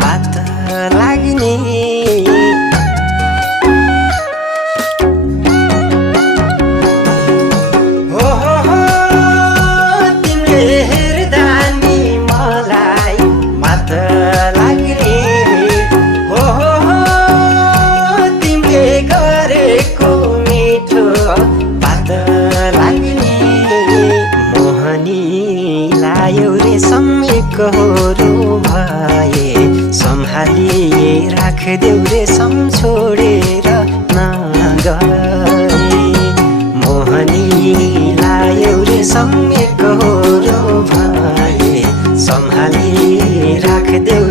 बात लाग्ने कहोरो भए सम्हालिए राखदेऊ रे छोडेर नगए मोहनी लायौ रे सम्मे कहोरो भए सम्हालिए राखदेऊ